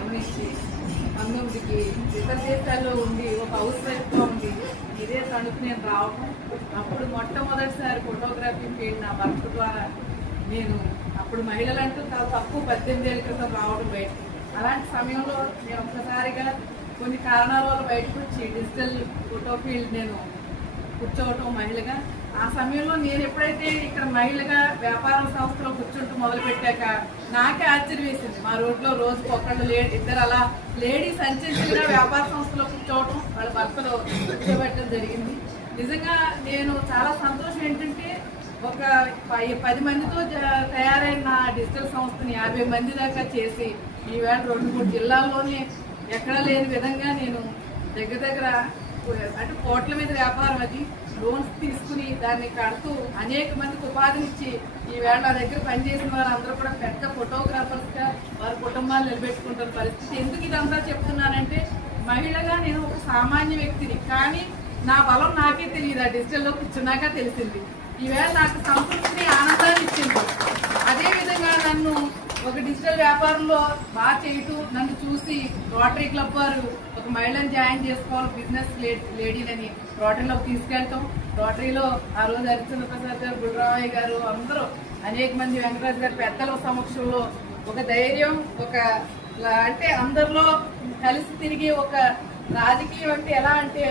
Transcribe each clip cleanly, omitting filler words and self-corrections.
జన్మనిచ్చి 19కి ఇతర దేశాల్లో ఉండి ఒక హౌస్ వైఫ్గా ఉండి ఇదే తణుకు నేను రావటం. అప్పుడు మొట్టమొదటిసారి ఫోటోగ్రఫీ ఫీల్డ్ నా భర్త ద్వారా నేను అప్పుడు మహిళలంటూ చాలా తక్కువ 18 ఏళ్ళ క్రితం రావడం బయట. అలాంటి సమయంలో నేను ఒక్కసారిగా కొన్ని కారణాల వల్ల బయటకు వచ్చి డిజిటల్ ఫోటో ఫీల్డ్ నేను కూర్చోవటం మహిళగా. ఆ సమయంలో నేను ఎప్పుడైతే ఇక్కడ మహిళగా వ్యాపార సంస్థలో కూర్చుంటూ మొదలుపెట్టాక నాకే ఆశ్చర్యం వేసింది. మా రోడ్లో రోజుకు ఒకళ్ళు ఇద్దరు అలా లేడీస్ అంచెంచులుగా వ్యాపార సంస్థలో కూర్చోవటం, వాళ్ళ భర్తలో కూర్చోబెట్టడం జరిగింది. నిజంగా నేను చాలా సంతోషం ఏంటంటే ఒక 10 మందితో తయారైన నా డిజిటల్ సంస్థని 50 మంది దాకా చేసి ఈవేళ 2-3 జిల్లాల్లోనే ఎక్కడా లేని విధంగా నేను దగ్గర అంటే కోట్ల మీద వ్యాపారం అది లోన్స్ తీసుకుని దాన్ని కడుతూ అనేక మందికి ఉపాధినిచ్చి ఈవేళ నా దగ్గర పనిచేసిన వాళ్ళందరూ కూడా పెద్ద ఫోటోగ్రాఫర్స్గా వారి కుటుంబాలు నిలబెట్టుకుంటున్న పరిస్థితి. ఎందుకు ఇదంతా చెప్తున్నానంటే మహిళగా నేను ఒక సామాన్య వ్యక్తిని, కానీ నా బలం నాకే తెలియదు. ఆ డిజిటల్లో కూర్చున్నాక తెలిసింది. ఈవేళ నాకు సంతృప్తిని ఆనందాన్ని ఇచ్చింది. అదేవిధంగా నన్ను ఒక డిజిటల్ వ్యాపారంలో బాగా చేయటూ నన్ను చూసి రోటరీ క్లబ్ వారు ఒక మహిళను జాయిన్ చేసుకోవాలి బిజినెస్ లేడీలని రోటరీలోకి తీసుకెళ్తాం. రోటరీలో ఆ రోజు హరిచంద్ర ప్రసాద్ గారు, గురురామయ్య గారు అందరూ అనేక మంది వెంకటరాజు గారి పెద్దల సమక్షంలో ఒక ధైర్యం, ఒక అంటే అందరిలో కలిసి తిరిగి ఒక రాజకీయం అంటే ఎలా అంటే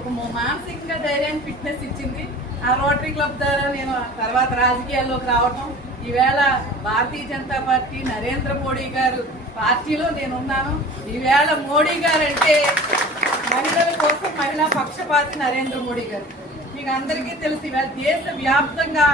ఒక మానసికంగా ధైర్యాన్ని ఫిట్నెస్ ఇచ్చింది. ఆ రోటరీ క్లబ్ ద్వారా నేను తర్వాత రాజకీయాల్లోకి రావటం. ఈవేళ భారతీయ జనతా పార్టీ నరేంద్ర మోడీ గారు పార్టీలో నేనున్నాను. ఈవేళ మోడీ గారు అంటే మహిళల కోసం మహిళా పక్షపాతి నరేంద్ర మోడీ గారు. మీకు అందరికీ తెలిసి ఈవేళ దేశ వ్యాప్తంగా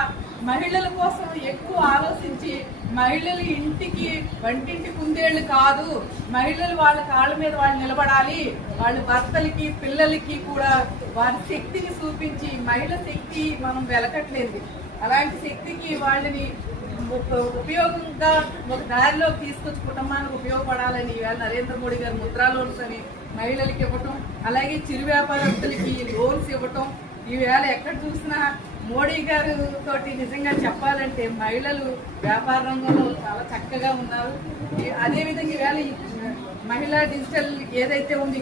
మహిళల కోసం ఎక్కువ ఆలోచించి మహిళలు ఇంటికి వంటింటి కుందేళ్లు కాదు, మహిళలు వాళ్ళ కాళ్ళ మీద వాళ్ళు నిలబడాలి, వాళ్ళ భర్తలకి పిల్లలకి కూడా వారి శక్తిని చూపించి మహిళ శక్తి మనం వెలకట్లేదు. అలాంటి శక్తికి వాళ్ళని ఉపయోగంగా ఒక దారిలో తీసుకొచ్చి కుటుంబానికి ఉపయోగపడాలని ఈవేళ నరేంద్ర మోడీ గారు ముద్రా లోన్స్ అని మహిళలకి ఇవ్వటం, అలాగే చిరు వ్యాపారస్తులకి లోన్స్ ఇవ్వటం. ఈవేళ ఎక్కడ చూసినా మోడీ గారు తోటి నిజంగా చెప్పాలంటే మహిళలు వ్యాపార రంగంలో చాలా చక్కగా ఉన్నారు. అదేవిధంగా ఈవేళ మహిళా డిజిటల్ ఏదైతే ఉంది